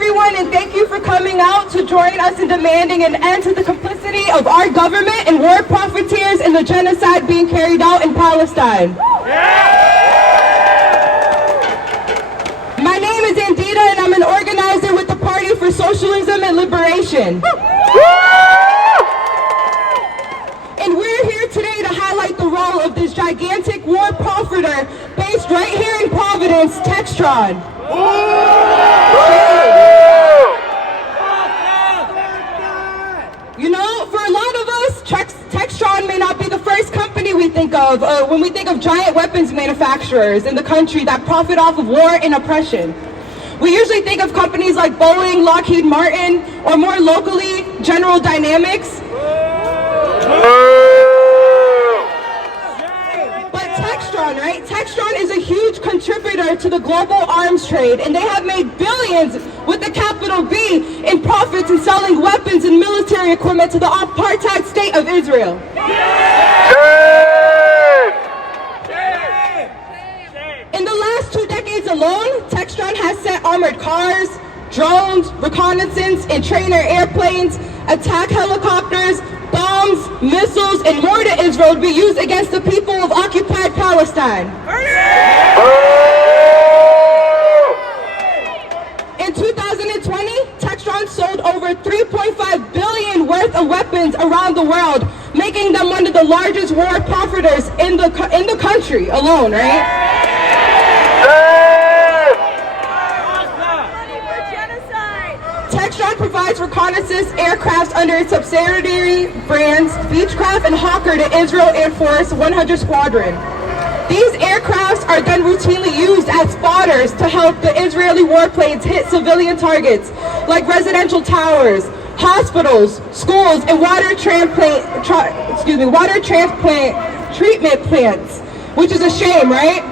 everyone, and thank you for coming out to join us in demanding an end to the complicity of our government and war profiteers in the genocide being carried out in Palestine. My name is Andita, and I'm an organizer with the Party for Socialism and Liberation. And we're here today to highlight the role of this gigantic war profiteer based right here in Providence, Textron. You know, for a lot of us, Textron may not be the first company we think of when we think of giant weapons manufacturers in the country that profit off of war and oppression. We usually think of companies like Boeing, Lockheed Martin, or more locally, General Dynamics. But Textron, right? Textron is a huge contributor to the global arms trade, and they have made billions with a capital B in profits in selling weapons and military equipment to the apartheid state of Israel. In the last 2 decades alone, Textron has sent armored cars, drones, reconnaissance, and trainer airplanes, attack helicopters, bombs, missiles, and more to Israel to be used against the people of occupied Palestine. In 2020, Textron sold over $3.5 billion worth of weapons around the world, making them one of the largest war profiteers in the country alone, right? Textron provides reconnaissance aircraft under its subsidiary brands Beechcraft and Hawker to Israel Air Force 100 Squadron. These aircrafts are then routinely used as spotters to help the Israeli warplanes hit civilian targets like residential towers, hospitals, schools, and water transplant treatment plants, which is a shame, right?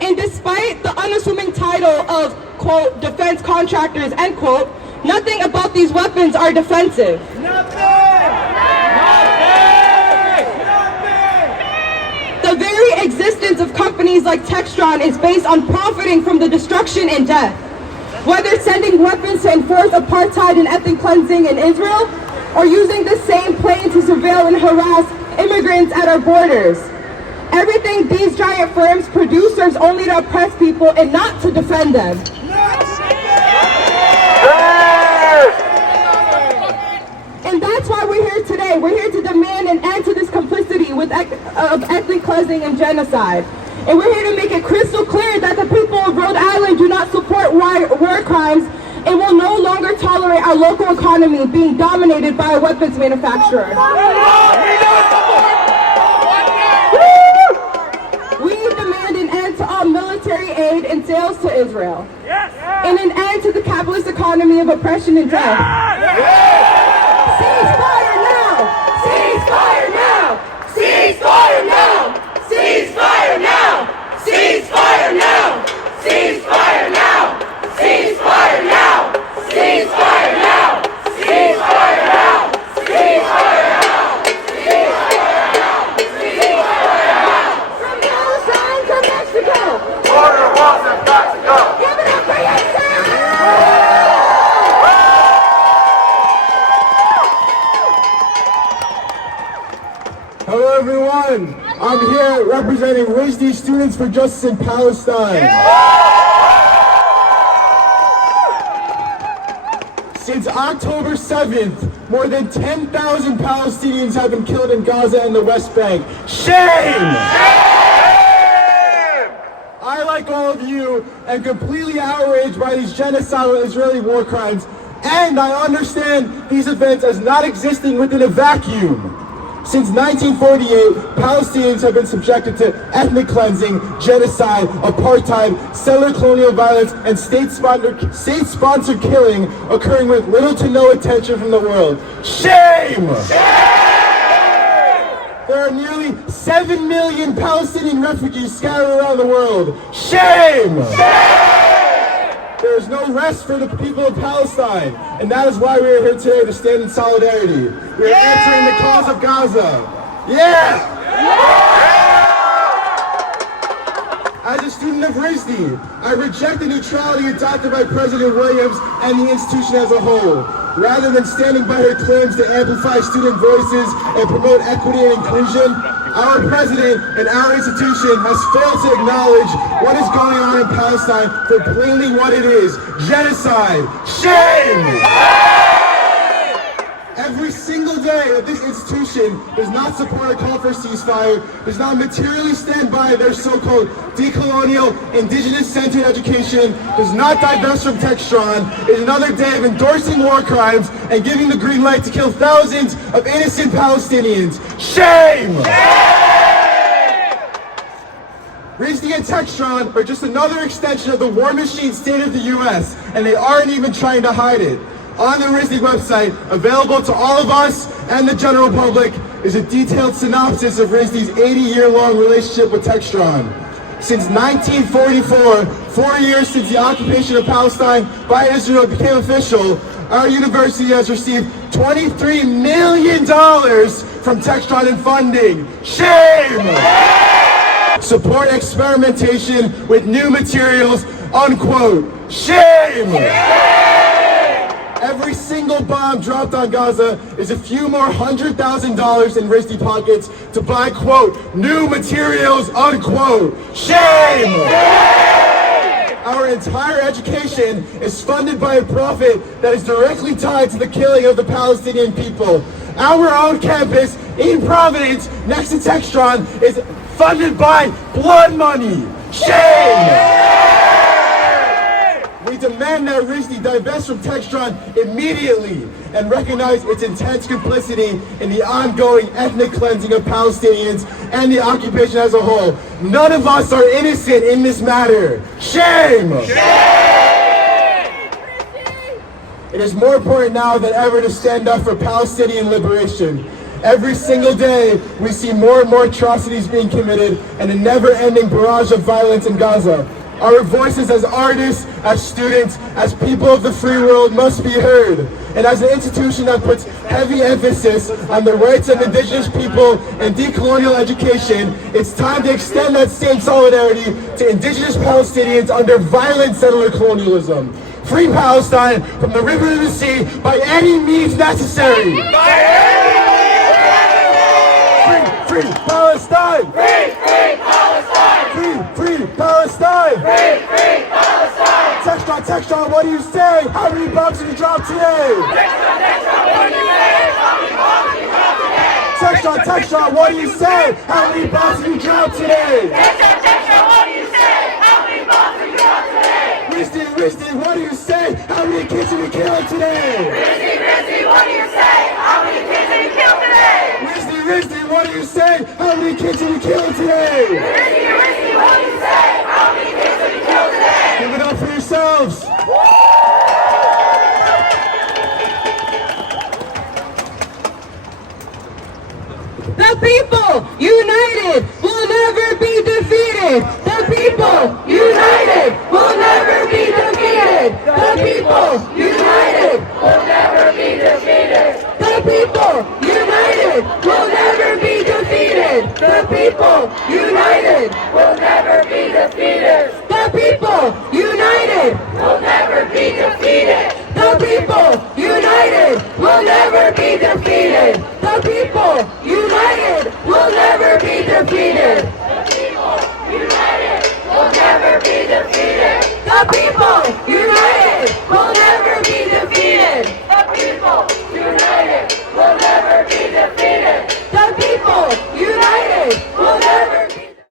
And despite the unassuming title of, quote, defense contractors, end quote, nothing about these weapons are defensive. The very existence of companies like Textron is based on profiting from the destruction and death. Whether sending weapons to enforce apartheid and ethnic cleansing in Israel, or using the same plane to surveil and harass immigrants at our borders. Everything these giant firms produce serves only to oppress people and not to defend them. And that's why we're here today. We're here to demand an end to this complicity with ethnic cleansing and genocide. And we're here to make it crystal clear that the people of Rhode Island do not support war crimes and will no longer tolerate our local economy being dominated by a weapons manufacturer. We demand an end to all military aid and sales to Israel. And an end to the capitalist economy of oppression and death. Ceasefire now! Ceasefire now! Ceasefire now! Ceasefire now! Ceasefire now! Ceasefire now! Ceasefire now! Ceasefire now! Ceasefire now! Ceasefire now! Ceasefire now! Ceasefire now! From Palestine to Mexico! Border walls have got to go! Give it up for yourself! Hello everyone! I'm here representing Thursdy Students for Justice in Palestine. Since October 7th, more than 10,000 Palestinians have been killed in Gaza and the West Bank. Shame! I, like all of you, am completely outraged by these genocidal Israeli war crimes, and I understand these events as not existing within a vacuum. Since 1948, Palestinians have been subjected to ethnic cleansing, genocide, apartheid, settler colonial violence, and state-sponsored killing occurring with little to no attention from the world. Shame! There are nearly 7 million Palestinian refugees scattered around the world. Shame! There is no rest for the people of Palestine, and that is why we are here today to stand in solidarity. We are answering the cause of Gaza. As a student of Thursdy, I reject the neutrality adopted by President Williams and the institution as a whole. Rather than standing by her claims to amplify student voices and promote equity and inclusion, our president and our institution has failed to acknowledge what is going on in Palestine for plainly what it is: genocide. Shame! Every single day that this institution does not support a call for ceasefire, does not materially stand by their so-called decolonial, indigenous-centered education, does not divest from Textron, is another day of endorsing war crimes and giving the green light to kill thousands of innocent Palestinians. Shame! Thursdy and Textron are just another extension of the war machine state of the U.S., and they aren't even trying to hide it. On the Thursdy website, available to all of us and the general public, is a detailed synopsis of Thursdy's 80-year-long relationship with Textron. Since 1944, 4 years since the occupation of Palestine by Israel became official, our university has received $23 million from Textron in funding. Shame! Support experimentation with new materials, unquote. Shame! Every single bomb dropped on Gaza is a few more $100,000 in Thursdy pockets to buy, quote, new materials, unquote. Shame! Our entire education is funded by a profit that is directly tied to the killing of the Palestinian people. Our own campus in Providence, next to Textron, is funded by blood money. Shame! We demand that Thursdy divest from Textron immediately and recognize its intense complicity in the ongoing ethnic cleansing of Palestinians and the occupation as a whole. None of us are innocent in this matter. Shame! Shame! It is more important now than ever to stand up for Palestinian liberation. Every single day, we see more and more atrocities being committed and a never-ending barrage of violence in Gaza. Our voices as artists, as students, as people of the free world must be heard. And as an institution that puts heavy emphasis on the rights of indigenous people and decolonial education, it's time to extend that same solidarity to indigenous Palestinians under violent settler colonialism. Free Palestine from the river to the sea by any means necessary. Free Palestine! Free Palestine! Free Palestine! Free Palestine! Textron, what do you say? How many bombs did you drop today? Textron, what do you say? How many bombs did you drop today? Textron, what do you say? How many bombs did you drop today? Thursdy, what do you say? How many kids did we kill today? Thursdy, what do you say? How many kids did you kill today? Thursdy, what do you say? How many kids did we kill today? Thursdy, what do you say? How many kids did you kill today? Give it up for yourselves. The people united will never be defeated. The people united will never be defeated. The people united will never be defeated. The people united will never be defeated. The people united will never be defeated. The people united will never be defeated. The people united will never be defeated. The people united will never be defeated. The people united will never be defeated. The people